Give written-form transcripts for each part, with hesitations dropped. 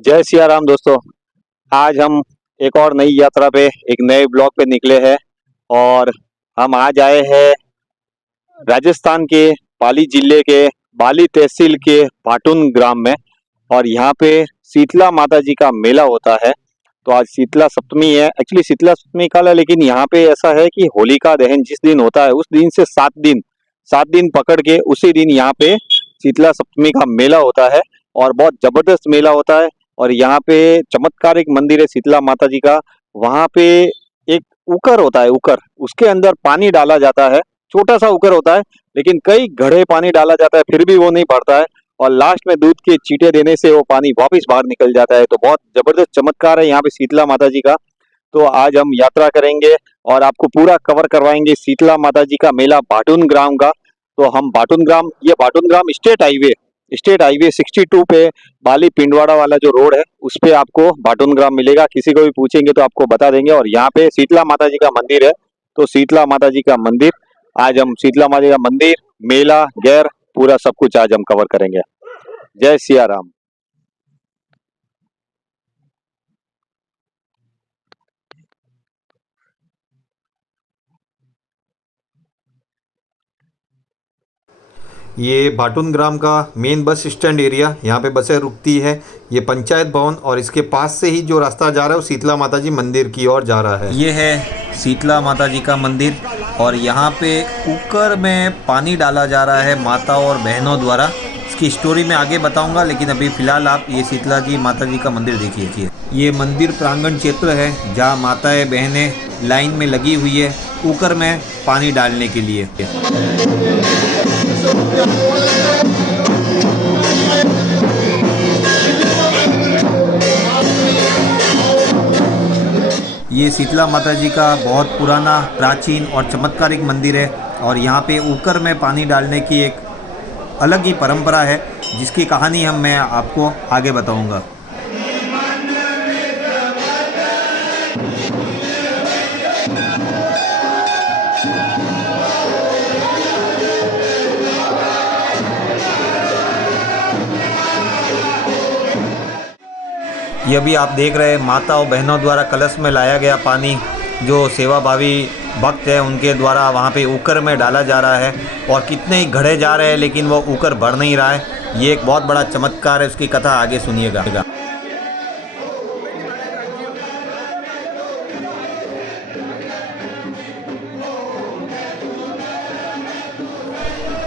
जय सिया राम दोस्तों। आज हम एक और नई यात्रा पे एक नए ब्लॉग पे निकले हैं और हम आज आए हैं राजस्थान के पाली जिले के बाली तहसील के भाटुन ग्राम में। और यहाँ पे शीतला माता जी का मेला होता है। तो आज शीतला सप्तमी है, एक्चुअली शीतला सप्तमी काल है, लेकिन यहाँ पे ऐसा है कि होलिका दहन जिस दिन होता है उस दिन से 7 दिन पकड़ के उसी दिन यहाँ पे शीतला सप्तमी का मेला होता है। और बहुत जबरदस्त मेला होता है। और यहाँ पे चमत्कारिक मंदिर है शीतला माता जी का। वहाँ पे एक उकर होता है, उकर उसके अंदर पानी डाला जाता है। छोटा सा उकर होता है, लेकिन कई घड़े पानी डाला जाता है फिर भी वो नहीं भरता है। और लास्ट में दूध के चीटे देने से वो पानी वापस बाहर निकल जाता है। तो बहुत जबरदस्त चमत्कार है यहाँ पे शीतला माता जी का। तो आज हम यात्रा करेंगे और आपको पूरा कवर करवाएंगे शीतला माता जी का मेला भाटुन ग्राम का। तो हम भाटुन ग्राम, ये भाटुन ग्राम स्टेट हाईवे 62 पे बाली पिंडवाड़ा वाला जो रोड है उस पे आपको भाटुन ग्राम मिलेगा। किसी को भी पूछेंगे तो आपको बता देंगे। और यहाँ पे शीतला माता जी का मंदिर है। तो शीतला माता जी का मंदिर, आज हम शीतला माता जी का मंदिर, मेला, गैर, पूरा सब कुछ आज हम कवर करेंगे। जय सिया राम। ये भाटुन ग्राम का मेन बस स्टैंड एरिया, यहाँ पे बसें रुकती है। ये पंचायत भवन और इसके पास से ही जो रास्ता जा रहा है वो शीतला माता जी मंदिर की ओर जा रहा है। ये है शीतला माता जी का मंदिर और यहाँ पे कुकर में पानी डाला जा रहा है माता और बहनों द्वारा। इसकी स्टोरी मैं आगे बताऊंगा, लेकिन अभी फ़िलहाल आप ये शीतला जी माता जी का मंदिर देखिए। ये मंदिर प्रांगण क्षेत्र है जहाँ माताएं बहनें लाइन में लगी हुई है कुकर में पानी डालने के लिए। ये शीतला माता जी का बहुत पुराना, प्राचीन और चमत्कारिक मंदिर है। और यहाँ पे ऊकर में पानी डालने की एक अलग ही परंपरा है, जिसकी कहानी मैं आपको आगे बताऊंगा। ये भी आप देख रहे हैं माता और बहनों द्वारा कलश में लाया गया पानी, जो सेवाभावी भक्त है उनके द्वारा वहाँ पे ऊकर में डाला जा रहा है। और कितने ही घड़े जा रहे हैं लेकिन वो ऊकर भर नहीं रहा है। ये एक बहुत बड़ा चमत्कार है, उसकी कथा आगे सुनिएगा।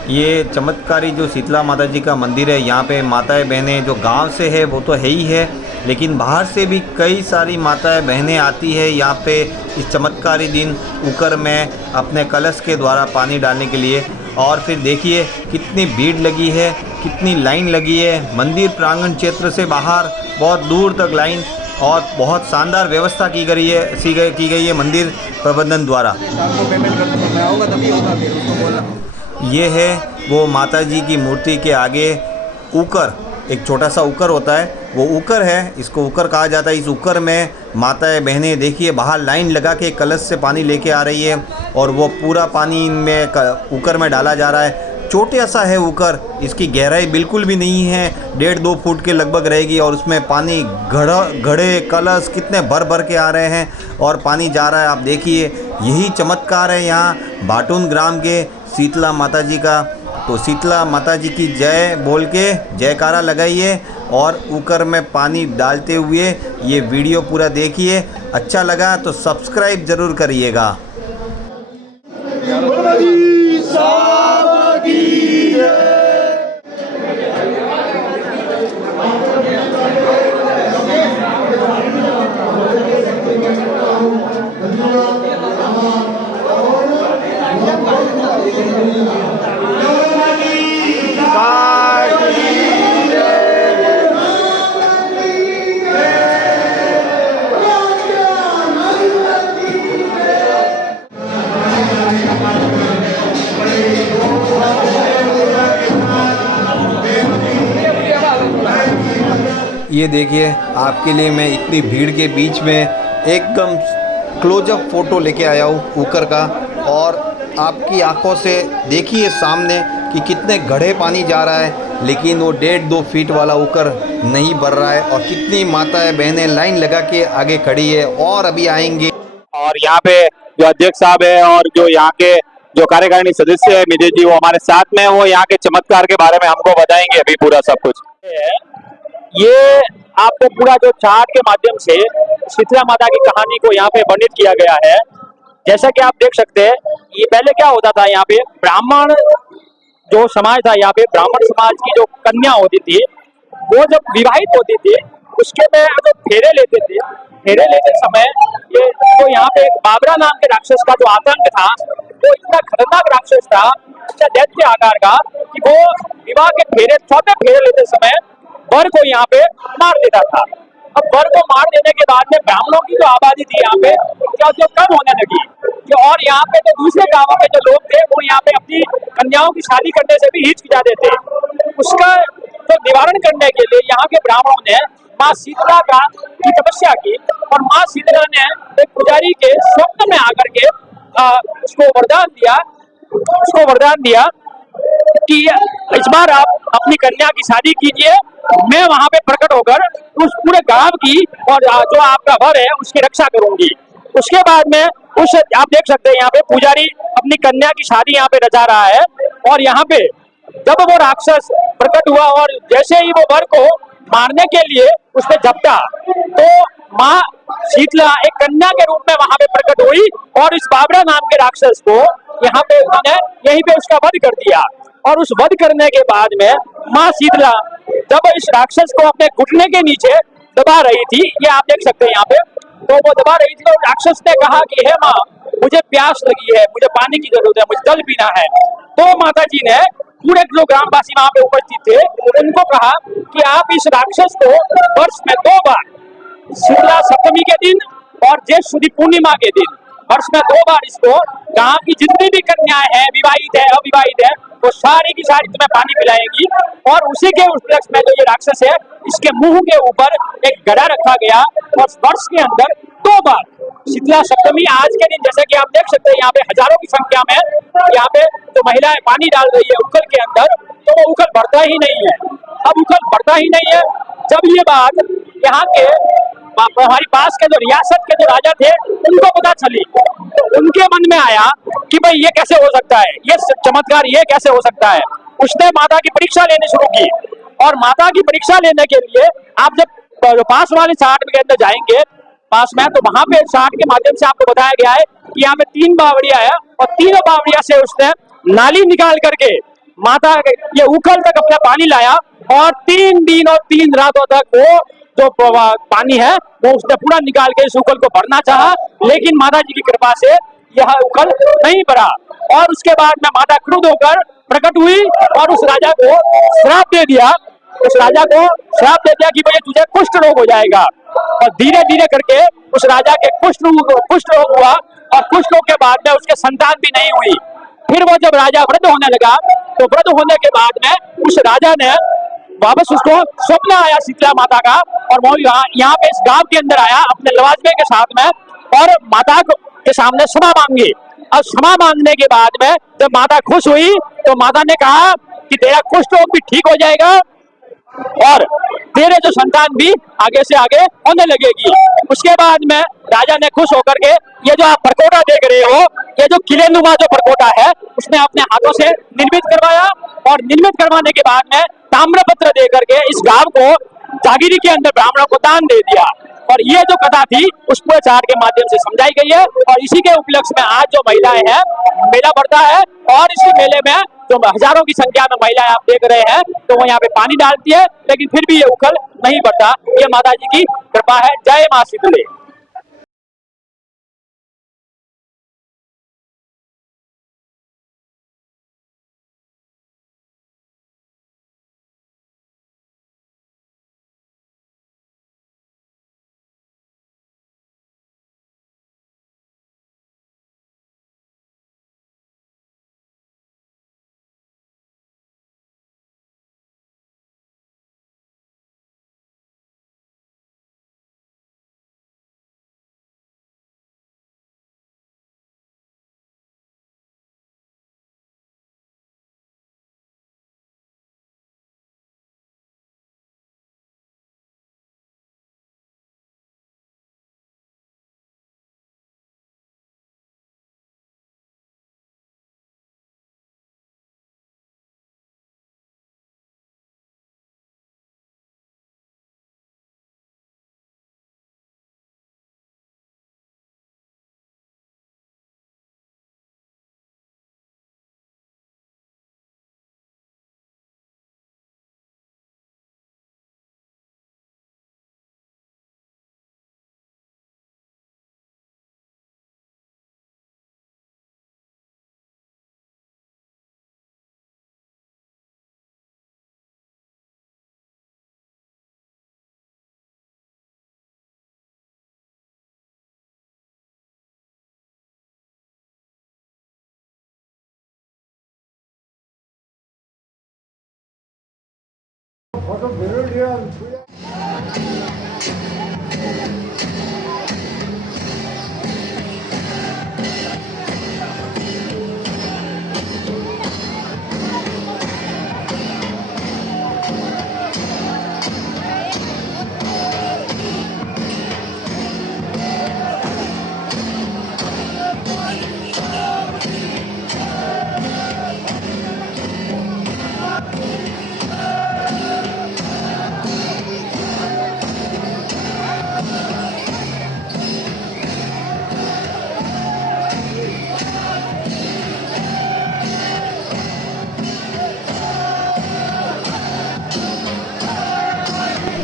ये चमत्कारी जो शीतला माता जी का मंदिर है, यहाँ पे माताएं बहनें जो गांव से है वो तो है ही है, लेकिन बाहर से भी कई सारी माताएं बहनें आती है यहाँ पे इस चमत्कारी दिन ऊकर में अपने कलश के द्वारा पानी डालने के लिए। और फिर देखिए कितनी भीड़ लगी है, कितनी लाइन लगी है। मंदिर प्रांगण क्षेत्र से बाहर बहुत दूर तक लाइन, और बहुत शानदार व्यवस्था की गई है मंदिर प्रबंधन द्वारा। ये है वो माता जी की मूर्ति के आगे ऊकर, एक छोटा सा ऊकर होता है, वो ऊकर है, इसको ऊकर कहा जाता है। इस ऊकर में माताएं बहनें देखिए बाहर लाइन लगा के कलश से पानी लेके आ रही है और वो पूरा पानी में ऊकर में डाला जा रहा है। छोटा सा है ऊकर, इसकी गहराई बिल्कुल भी नहीं है, 1.5-2 फुट के लगभग रहेगी। और उसमें पानी घड़े कलश कितने भर भर के आ रहे हैं और पानी जा रहा है। आप देखिए, यही चमत्कार है यहाँ भाटुन ग्राम के शीतला माता जी का। तो शीतला माता जी की जय बोल के जयकारा लगाइए और ऊकर में पानी डालते हुए ये वीडियो पूरा देखिए। अच्छा लगा तो सब्सक्राइब ज़रूर करिएगा। ये देखिए, आपके लिए मैं इतनी भीड़ के बीच में एकदम क्लोजअप फ़ोटो लेके आया हूँ ऊकर का। और आपकी आंखों से देखिए सामने कि कितने घड़े पानी जा रहा है। लेकिन वो 1.5-2 फीट वाला उकर नहीं भर रहा है और कितनी माताएं बहनें लाइन लगा के आगे खड़ी है और अभी आएंगे। और यहाँ पे जो अध्यक्ष साहब है और जो यहाँ के जो कार्यकारिणी सदस्य है मिजय जी, वो हमारे साथ में हैं। वो यहाँ के चमत्कार के बारे में हमको बताएंगे अभी पूरा सब कुछ। ये आपको पूरा जो चार्ट के माध्यम से शीतला माता की कहानी को यहाँ पे वर्णित किया गया है। जैसा कि आप देख सकते हैं, ये पहले क्या होता था, यहाँ पे ब्राह्मण जो समाज था, यहाँ पे ब्राह्मण समाज की जो कन्या होती थी, वो जब विवाहित होती थी, उसके में जो फेरे लेते थे, फेरे लेते समय ये तो यहाँ पे एक बाबरा नाम के राक्षस का जो आतंक था, वो इतना खतरनाक राक्षस था, इतना दैत्य आकार का, कि वो विवाह के फेरे, चौथे फेरे लेते समय वर को यहाँ पे मार देता था। अब वर को मार देने के बाद में ब्राह्मणों की जो आबादी थी यहाँ पे, क्या जो कम होने लगी, कि और यहाँ पे जो दूसरे गांवों के जो लोग थे, वो यहाँ पे अपनी कन्याओं की शादी करने से भी हिचकिचाते थे। उसका जो निवारण करने के लिए यहाँ के ब्राह्मणों ने माँ शीतला का की तपस्या की, और माँ शीतला ने एक पुजारी के स्वप्न में आकर के उसको वरदान दिया कि इस बार आप अपनी कन्या की शादी कीजिए, मैं वहां पे प्रकट होकर उस पूरे गांव की और जो आपका वर है उसकी रक्षा करूंगी। उसके बाद में उस आप देख सकते हैं यहाँ पे पुजारी अपनी कन्या की शादी यहाँ पे रचा रहा है, और यहाँ पे जब वो राक्षस प्रकट हुआ और जैसे ही वो वर को मारने के लिए उसने झपटा, तो माँ शीतला एक कन्या के रूप में वहां पे प्रकट हुई, और इस बाबरा नाम के राक्षस को यहाँ पे उन्होंने यहीं पे उसका वध कर दिया। और उस वध करने के बाद में माँ शीतला जब इस राक्षस को अपने घुटने के नीचे दबा रही थी, ये आप देख सकते हैं यहाँ पे, तो वो दबा रही थी, और राक्षस ने कहा कि हे माँ, मुझे प्यास लगी है, मुझे पानी की जरूरत है, मुझे जल पीना है। तो माता जी ने पूरे जो ग्रामवासी वहां पे उपस्थित थे उनको कहा कि आप इस राक्षस को वर्ष में 2 बार, शीतला सप्तमी के दिन और ज्येष्ठ शुद्धि पूर्णिमा के दिन, वर्ष में 2 बार इसको गांव की जितनी भी कन्याएं हैं, विवाहित है अविवाहित है, वो सारी की सारी तुम्हें पानी पिलाएंगी। और उसी के उपलक्ष्य में जो ये राक्षस है, इसके मुंह के ऊपर एक गड़ा रखा गया, और वर्ष के अंदर 2 बार शीतला सप्तमी आज के दिन, जैसे कि आप देख सकते हैं यहाँ पे हजारों की संख्या में यहाँ पे जो महिलाएं पानी डाल रही है उखल के अंदर, तो वो उखल भरता ही नहीं है। अब उखल भरता ही नहीं है, जब ये बात यहाँ के हमारी पास के जो रियासत के जो राजा थे उनको पता चली, तो उनके मन में आया कि भाई ये कैसे हो सकता है, ये चमत्कार ये कैसे हो सकता है। उसने माता की परीक्षा लेनी शुरू की, और माता की परीक्षा लेने के लिए आप जब पास वाले चार्ट के अंदर जाएंगे पास में, तो वहां पे चार्ट के माध्यम से आपको बताया गया है कि यहाँ पे 3 बावड़िया है, और तीनों बावड़िया से उसने नाली निकाल करके माता ये उखल तक अपना पानी लाया, और 3 दिन और 3 रातों तक वो जो पानी है वो उसने पूरा निकाल के इस उखल को भरना चाहा, लेकिन माता जी की कृपा से यह उखल नहीं भरा। और उसके बाद में माता क्रुद्ध होकर प्रकट हुई और उस राजा को श्राप दे दिया, कि भाई तुझे कुष्ठ रोग हो जाएगा। और धीरे धीरे करके उस राजा के कुष्ठ रोग हुआ, और कुष्ठ रोग के बाद में उसके संतान भी नहीं हुई। फिर वो जब राजा वृद्ध होने लगा, तो वृद्ध होने के बाद में उस राजा ने वापस उसको स्वप्न आया शीतला माता का, और वो यहाँ पे इस गांव के अंदर आया अपने लवाजमे के साथ में, और माता के सामने क्षमा मांगी। और क्षमा मांगने के बाद में जब माता खुश हुई, तो माता ने कहा कि तेरा कुष्ठ रोग भी ठीक हो जाएगा, और तेरे जो संतान भी आगे से आगे होने लगेगी। उसके बाद में राजा ने खुश होकर के ये जो आप परकोटा देख रहे हो, ये जो किले नुमा जो परकोटा है, उसने अपने हाथों से निर्मित करवाया, और निर्मित करवाने के बाद में ताम्रपत्र दे करके इस गांव को जागीरी के अंदर ब्राह्मणों को दान दे दिया। और ये जो कथा थी उस पूरे चार्ट के माध्यम से समझाई गई है, और इसी के उपलक्ष्य में आज जो महिलाएं हैं मेला बढ़ता है, और इसी मेले में जो हजारों की संख्या में महिलाएं आप देख रहे हैं, तो वो यहाँ पे पानी डालती है, लेकिन फिर भी ये उखल नहीं बढ़ता। ये माता जी की कृपा है। जय माँ शीतले।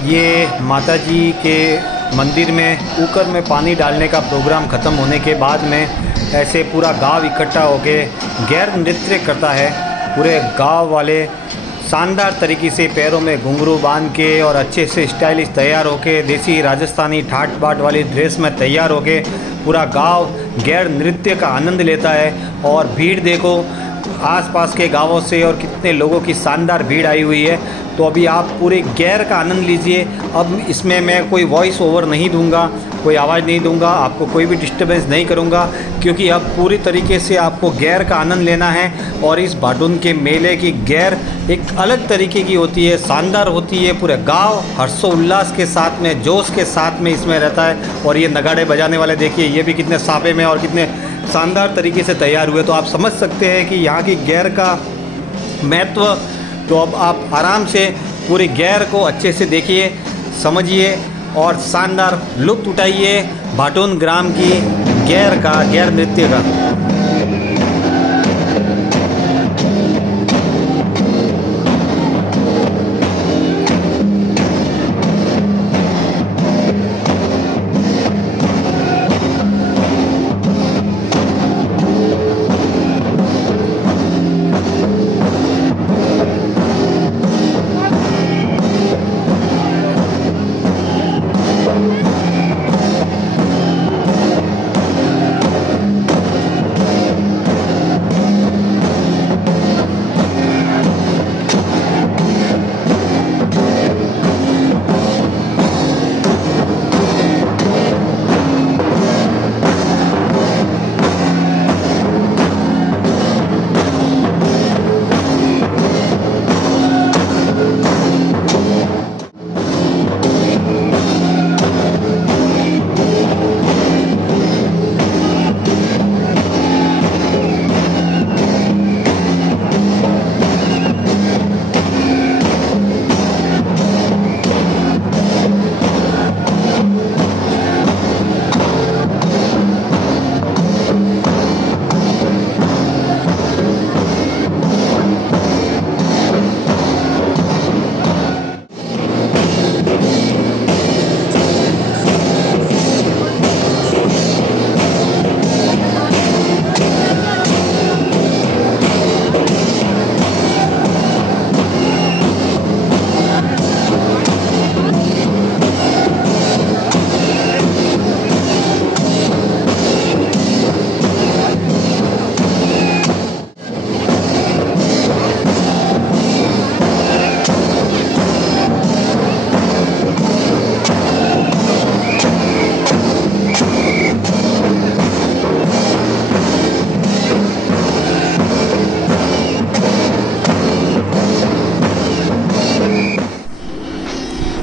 ये माता जी के मंदिर में ऊकर में पानी डालने का प्रोग्राम ख़त्म होने के बाद में ऐसे पूरा गांव इकट्ठा होके गैर नृत्य करता है। पूरे गांव वाले शानदार तरीके से पैरों में घुंघरू बांध के और अच्छे से स्टाइलिश तैयार होके देसी राजस्थानी ठाट बाट वाली ड्रेस में तैयार होके पूरा गांव गैर नृत्य का आनंद लेता है। और भीड़ देखो आसपास के गांवों से और कितने लोगों की शानदार भीड़ आई हुई है। तो अभी आप पूरे गैर का आनंद लीजिए। अब इसमें मैं कोई वॉइस ओवर नहीं दूंगा, कोई आवाज़ नहीं दूंगा, आपको कोई भी डिस्टर्बेंस नहीं करूंगा, क्योंकि अब पूरी तरीके से आपको गैर का आनंद लेना है। और इस भाटुन के मेले की गैर एक अलग तरीके की होती है, शानदार होती है। पूरे गांव हर्षोल्लास के साथ में, जोश के साथ में इसमें रहता है। और ये नगाड़े बजाने वाले देखिए, ये भी कितने साफे में और कितने शानदार तरीके से तैयार हुए। तो आप समझ सकते हैं कि यहाँ की गैर का महत्व। तो अब आप आराम से पूरी गैर को अच्छे से देखिए, समझिए और शानदार लुत्फ़ उठाइए भाटुन ग्राम की गैर का, गैर नृत्य का।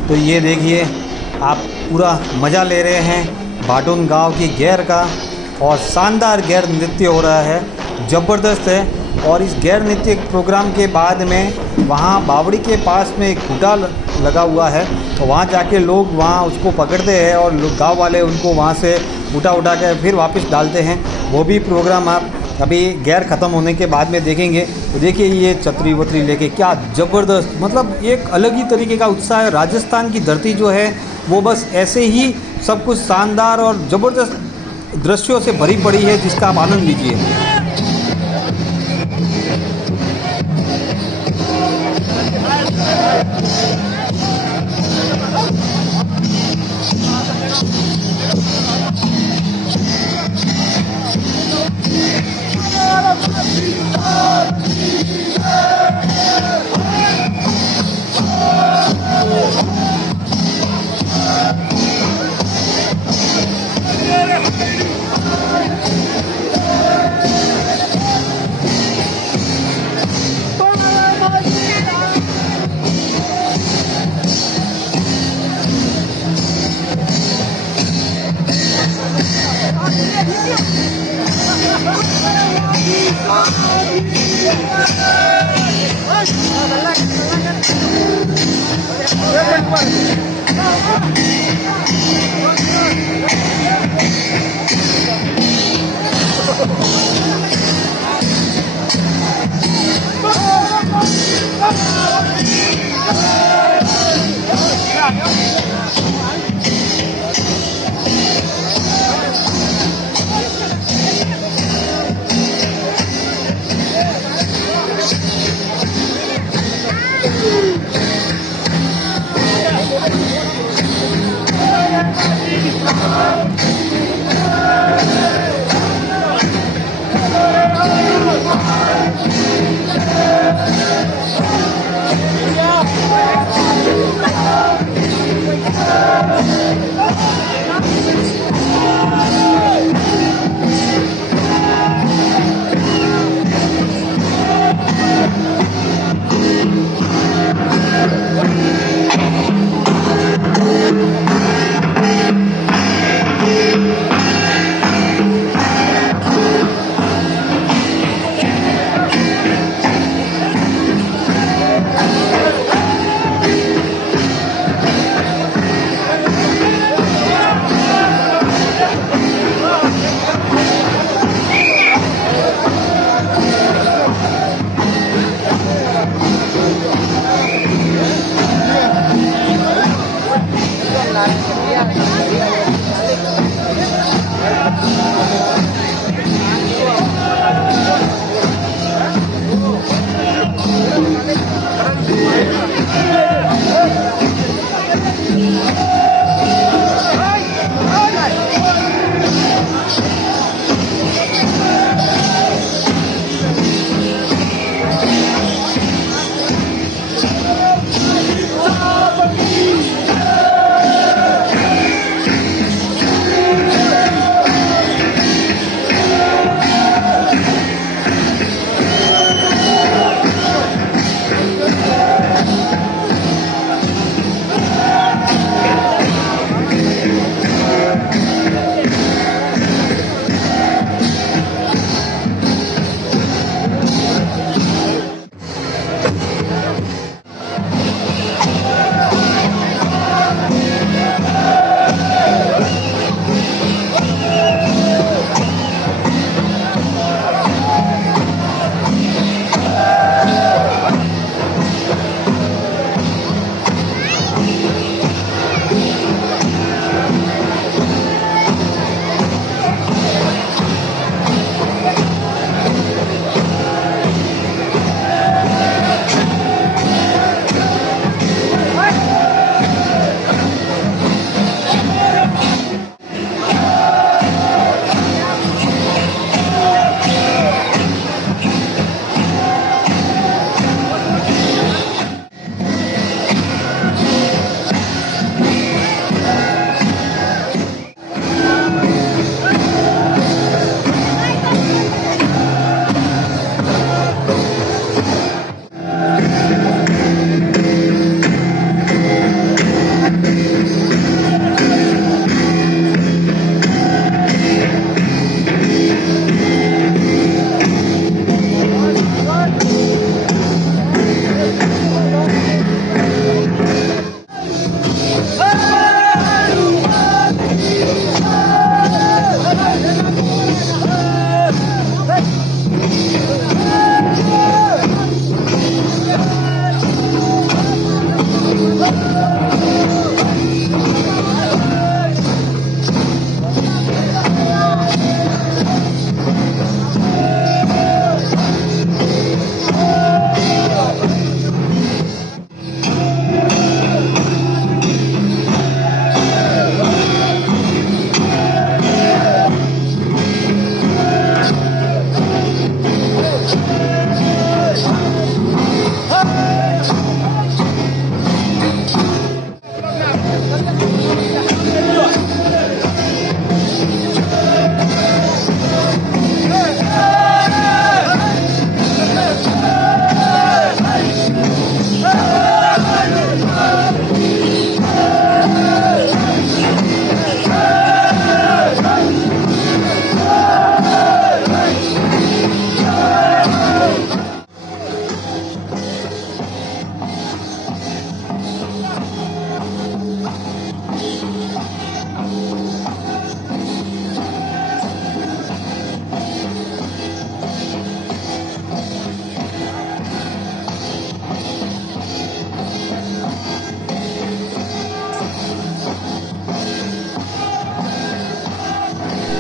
तो ये देखिए, आप पूरा मज़ा ले रहे हैं भाटुन गांव की गैर का। और शानदार गैर नृत्य हो रहा है, ज़बरदस्त है। और इस गैर नृत्य प्रोग्राम के बाद में वहाँ बावड़ी के पास में एक खूंटा लगा हुआ है, तो वहाँ जाके लोग वहाँ उसको पकड़ते हैं और गांव वाले उनको वहाँ से उठा के फिर वापस डालते हैं। वो भी प्रोग्राम आप अभी गैर ख़त्म होने के बाद में देखेंगे। तो देखिए, ये छतरी वतरी लेके क्या ज़बरदस्त, मतलब एक अलग ही तरीके का उत्साह है। राजस्थान की धरती जो है वो बस ऐसे ही सब कुछ शानदार और ज़बरदस्त दृश्यों से भरी पड़ी है, जिसका आप आनंद लीजिए।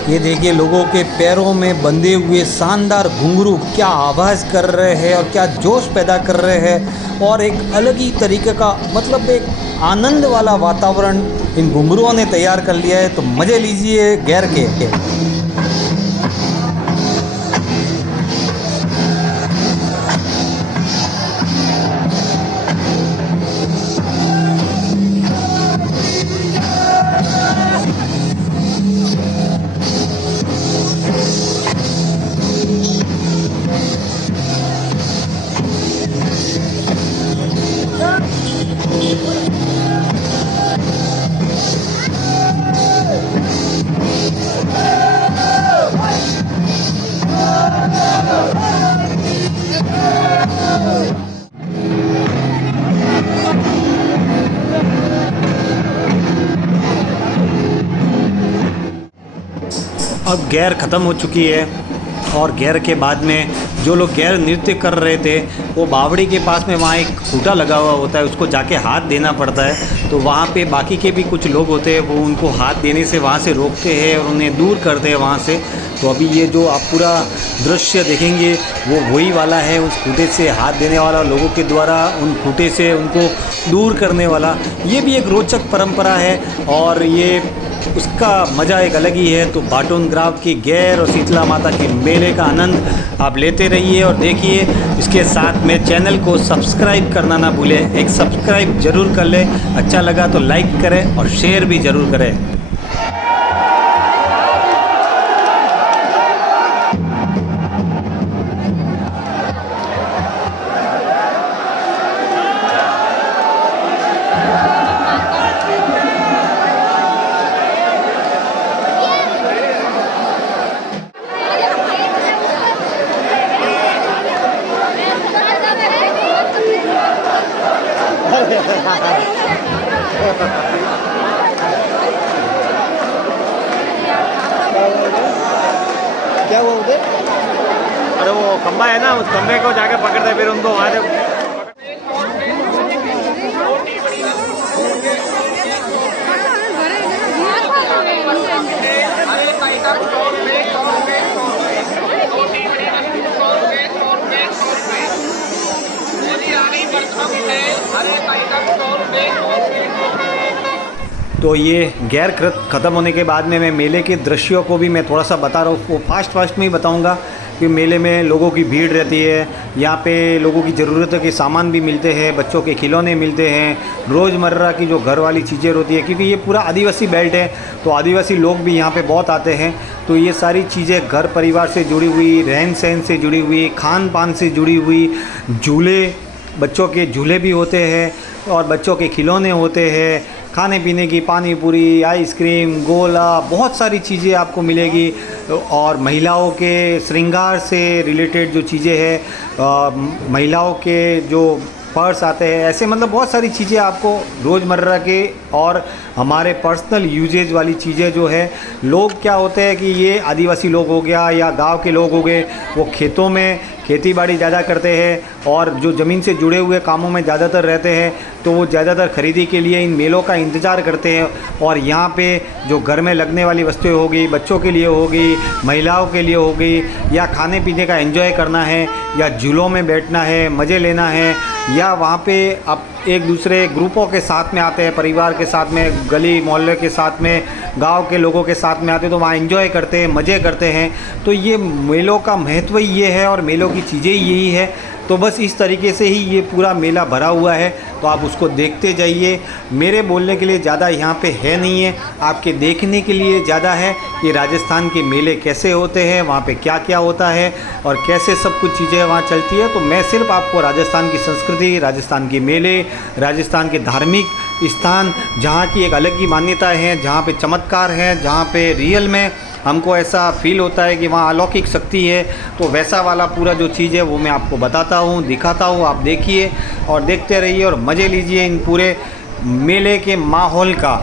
ये देखिए लोगों के पैरों में बंधे हुए शानदार घुंघरू क्या आवाज़ कर रहे हैं और क्या जोश पैदा कर रहे हैं, और एक अलग ही तरीके का मतलब एक आनंद वाला वातावरण इन घुंघरुओं ने तैयार कर लिया है। तो मज़े लीजिए गैर के। अब गैर ख़त्म हो चुकी है और गैर के बाद में जो लोग गैर नृत्य कर रहे थे वो बावड़ी के पास में वहाँ एक खूंटा लगा हुआ होता है, उसको जाके हाथ देना पड़ता है। तो वहाँ पे बाकी के भी कुछ लोग होते हैं, वो उनको हाथ देने से वहाँ से रोकते हैं और उन्हें दूर करते हैं वहाँ से, तो अभी ये जो आप पूरा दृश्य देखेंगे वो वही वाला है, उस खूंटे से हाथ देने वाला, लोगों के द्वारा उन खूंटे से उनको दूर करने वाला। ये भी एक रोचक परंपरा है और ये उसका मज़ा एक अलग ही है। तो बाटोन ग्राव की गैर और शीतला माता के मेले का आनंद आप लेते रहिए और देखिए। इसके साथ में चैनल को सब्सक्राइब करना ना भूलें, एक सब्सक्राइब ज़रूर कर लें। अच्छा लगा तो लाइक करें और शेयर भी ज़रूर करें। क्या हुआ उधर? अरे वो खंबा है ना, उस खंबे को जाके पकड़ते फिर उनको वहाँ से तो ये गैर ख़त्म होने के बाद में मैं मेले के दृश्यों को भी मैं थोड़ा सा बता रहा हूँ। वो फास्ट में ही बताऊँगा कि मेले में लोगों की भीड़ रहती है। यहाँ पे लोगों की ज़रूरत के सामान भी मिलते हैं, बच्चों के खिलौने मिलते हैं, रोज़मर्रा की जो घर वाली चीज़ें होती है, क्योंकि ये पूरा आदिवासी बेल्ट है तो आदिवासी लोग भी यहाँ पे बहुत आते हैं। तो ये सारी चीज़ें घर परिवार से जुड़ी हुई, रहन सहन से जुड़ी हुई, खान पान से जुड़ी हुई, झूले, बच्चों के झूले भी होते हैं और बच्चों के खिलौने होते हैं, खाने पीने की पानी पूरी, आइसक्रीम, गोला, बहुत सारी चीज़ें आपको मिलेगी। और महिलाओं के श्रृंगार से रिलेटेड जो चीज़ें हैं, महिलाओं के जो पर्स आते हैं, ऐसे मतलब बहुत सारी चीज़ें आपको रोज़मर्रा के और हमारे पर्सनल यूजेज वाली चीज़ें जो है। लोग क्या होते हैं कि ये आदिवासी लोग हो गया या गांव के लोग हो गए, वो खेतों में खेती बाड़ी ज़्यादा करते हैं और जो ज़मीन से जुड़े हुए कामों में ज़्यादातर रहते हैं, तो वो ज़्यादातर ख़रीदी के लिए इन मेलों का इंतज़ार करते हैं। और यहाँ पे जो घर में लगने वाली वस्तुएं होगी, बच्चों के लिए होगी, महिलाओं के लिए होगी, या खाने पीने का एंजॉय करना है, या झूलों में बैठना है, मज़े लेना है, या वहाँ पे आप एक दूसरे ग्रुपों के साथ में आते हैं, परिवार के साथ में, गली मोहल्ले के साथ में, गांव के लोगों के साथ में आते हैं, तो वहाँ एंजॉय करते हैं, मज़े करते हैं। तो ये मेलों का महत्व ही ये है और मेलों की चीज़ें ही यही है। तो बस इस तरीके से ही ये पूरा मेला भरा हुआ है, तो आप उसको देखते जाइए। मेरे बोलने के लिए ज़्यादा यहाँ पे है नहीं है, आपके देखने के लिए ज़्यादा है कि राजस्थान के मेले कैसे होते हैं, वहाँ पे क्या क्या होता है और कैसे सब कुछ चीज़ें वहाँ चलती है। तो मैं सिर्फ आपको राजस्थान की संस्कृति, राजस्थान के मेले, राजस्थान के धार्मिक स्थान जहाँ की एक अलग ही मान्यता है, जहाँ पे चमत्कार है, जहाँ पे रियल में हमको ऐसा फील होता है कि वहाँ अलौकिक शक्ति है, तो वैसा वाला पूरा जो चीज़ है वो मैं आपको बताता हूँ, दिखाता हूँ। आप देखिए और देखते रहिए और मज़े लीजिए इन पूरे मेले के माहौल का।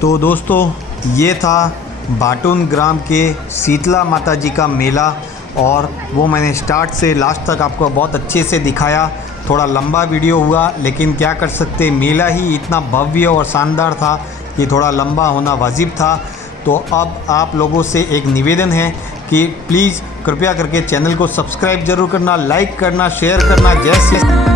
तो दोस्तों ये था भाटुन ग्राम के शीतला माता जी का मेला और वो मैंने स्टार्ट से लास्ट तक आपको बहुत अच्छे से दिखाया। थोड़ा लंबा वीडियो हुआ लेकिन क्या कर सकते, मेला ही इतना भव्य और शानदार था कि थोड़ा लंबा होना वाजिब था। तो अब आप लोगों से एक निवेदन है कि प्लीज़ कृपया करके चैनल को सब्सक्राइब ज़रूर करना, लाइक करना, शेयर करना। जैसे